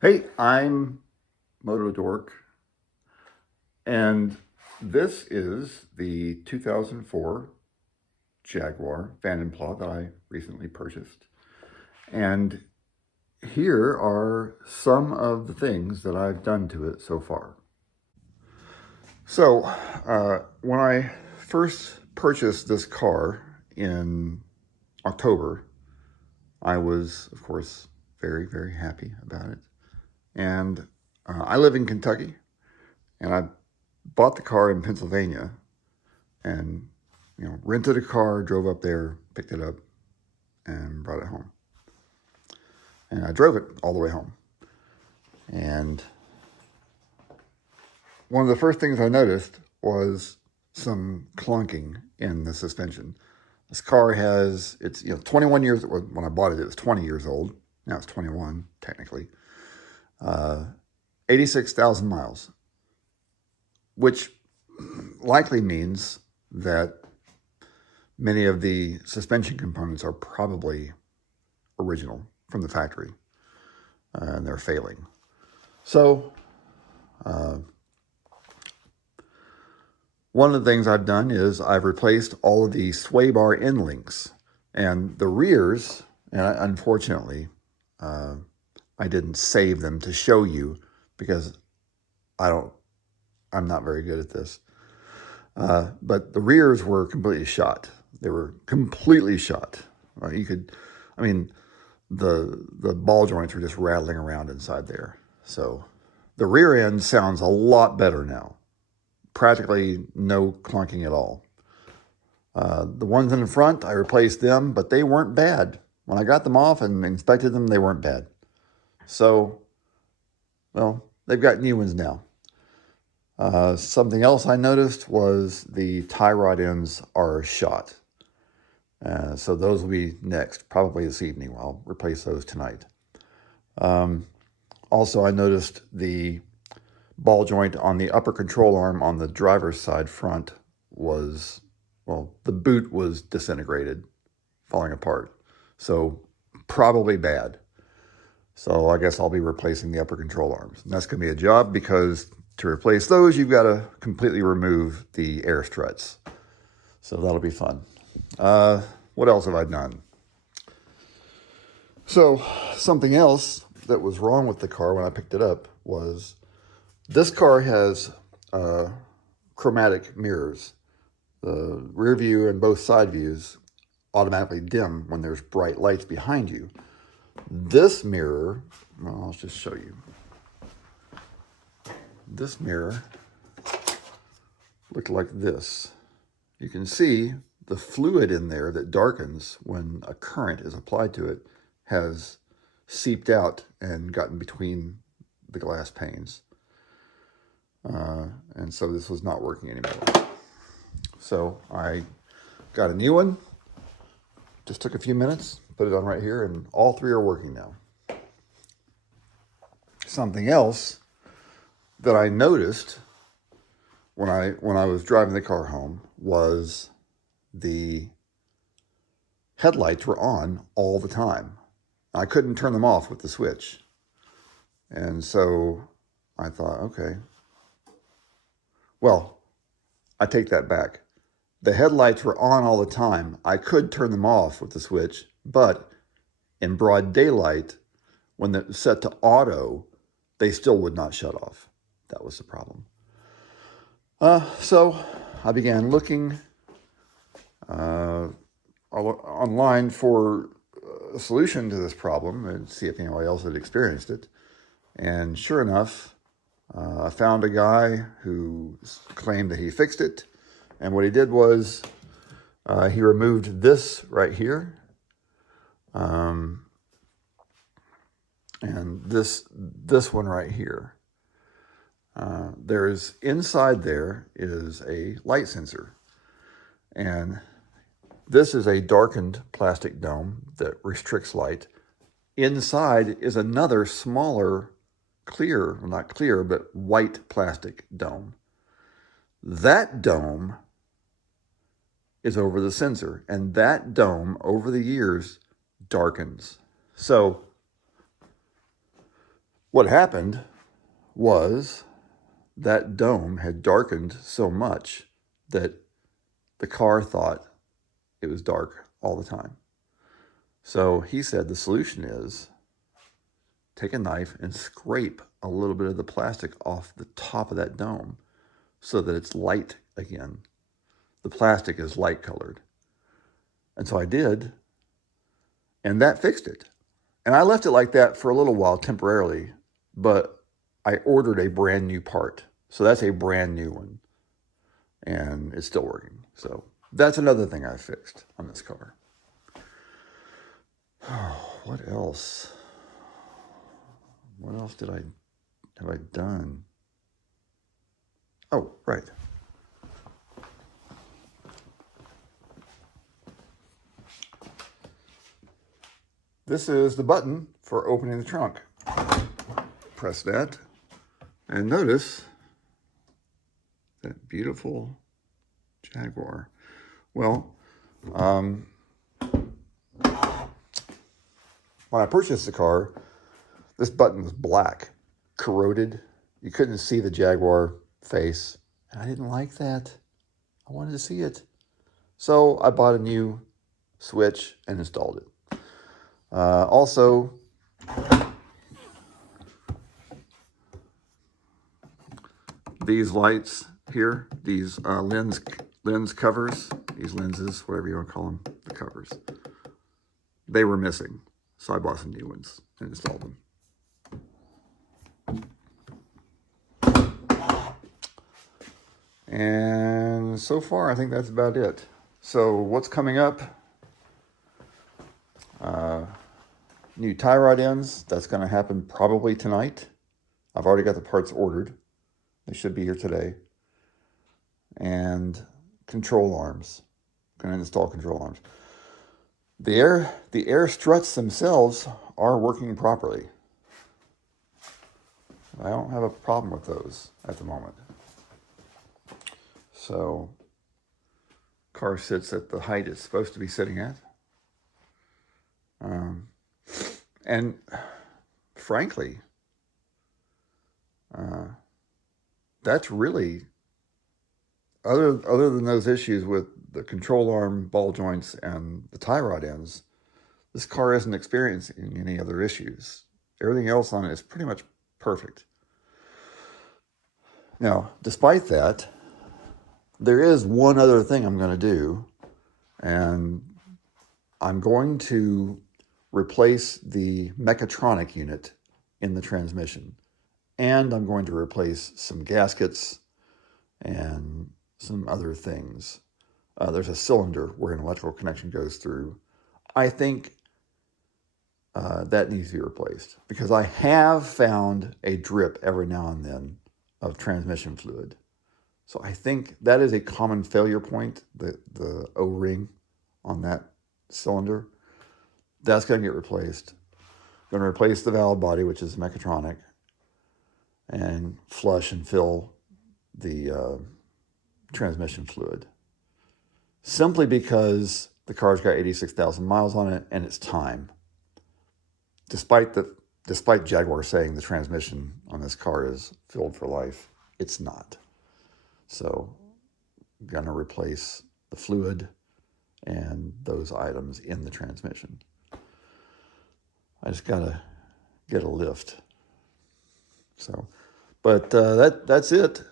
Hey, I'm Moto Dork, and this is the 2004 Jaguar Vanden that I recently purchased. And here are some of the things that I've done to it so far. So, when I first purchased this car in October, I was, of course, very, very happy about it. And I live in Kentucky, and I bought the car in Pennsylvania and rented a car, drove up there, picked it up, and brought it home. And I drove it all the way home. And one of the first things I noticed was some clunking in the suspension. This car it's 21 years. When I bought it, it was 20 years old. Now it's 21 technically. 86,000 miles, which likely means that many of the suspension components are probably original from the factory, and they're failing. So one of the things I've done is I've replaced all of the sway bar end links, and the rears, and unfortunately, I didn't save them to show you because I'm not very good at this. But the rears were completely shot. They were completely shot. I mean, the ball joints were just rattling around inside there. So the rear end sounds a lot better now. Practically no clunking at all. The ones in the front, I replaced them, but they weren't bad. When I got them off and inspected them, they weren't bad. So, well, they've got new ones now. Something else I noticed was the tie rod ends are shot. So those will be next, probably this evening. I'll replace those tonight. Also, I noticed the ball joint on the upper control arm on the driver's side front was, well, the boot was disintegrated, falling apart. So probably bad. So I guess I'll be replacing the upper control arms. And that's going to be a job because to replace those, you've got to completely remove the air struts. So that'll be fun. What else have I done? So something else that was wrong with the car when I picked it up was this car has chromatic mirrors. The rear view and both side views automatically dim when there's bright lights behind you. This mirror, well, I'll just show you. This mirror looked like this. You can see the fluid in there that darkens when a current is applied to it has seeped out and gotten between the glass panes. And so this was not working anymore. So I got a new one. Just took a few minutes, put it on right here, and all three are working now. Something else that I noticed when I was driving the car home was the headlights were on all the time. I couldn't turn them off with the switch. And so I thought, okay. Well, I take that back. The headlights were on all the time. I could turn them off with the switch, but in broad daylight, when they're set to auto, they still would not shut off. That was the problem. So I began looking online for a solution to this problem and see if anybody else had experienced it. And sure enough, I found a guy who claimed that he fixed it. And what he did was he removed this right here. And this one right here. Inside there is a light sensor. And this is a darkened plastic dome that restricts light. Inside is another smaller clear, well, not clear, but white plastic dome. That dome is over the sensor, and that dome over the years darkens. So What happened was that dome had darkened so much that the car thought it was dark all the time. So he said the solution is take a knife and scrape a little bit of the plastic off the top of that dome so that it's light again. The plastic is light colored. And so I did, and that fixed it. And I left it like that for a little while temporarily, but I ordered a brand new part. So that's a brand new one, and it's still working. So that's another thing I fixed on this car. What else? What else have I done? Oh, right. This is the button for opening the trunk. Press that, and notice that beautiful Jaguar. Well, when I purchased the car, this button was black, corroded. You couldn't see the Jaguar face. And I didn't like that. I wanted to see it. So I bought a new switch and installed it. Also, these lights here, these lens covers, these lenses, whatever you want to call them, the covers, they were missing. So I bought some new ones and installed them. And so far, I think that's about it. So what's coming up? New tie rod ends. That's going to happen probably tonight. I've already got the parts ordered. They should be here today. And control arms. Going to install control arms. The air struts themselves are working properly. I don't have a problem with those at the moment. So, car sits at the height it's supposed to be sitting at. And frankly, that's really, other than those issues with the control arm, ball joints, and the tie rod ends, this car isn't experiencing any other issues. Everything else on it is pretty much perfect. Now, despite that, there is one other thing I'm going to do, and I'm going to replace the mechatronic unit in the transmission, and I'm going to replace some gaskets and some other things. There's a cylinder where an electrical connection goes through. I think that needs to be replaced because I have found a drip every now and then of transmission fluid. So I think that is a common failure point, the O-ring on that cylinder. That's going to get replaced. Going to replace the valve body, which is mechatronic, and flush and fill the transmission fluid. Simply because the car's got 86,000 miles on it and it's time. Despite Jaguar saying the transmission on this car is filled for life, it's not. So I'm going to replace the fluid and those items in the transmission. I just got to get a lift. So, but that's it.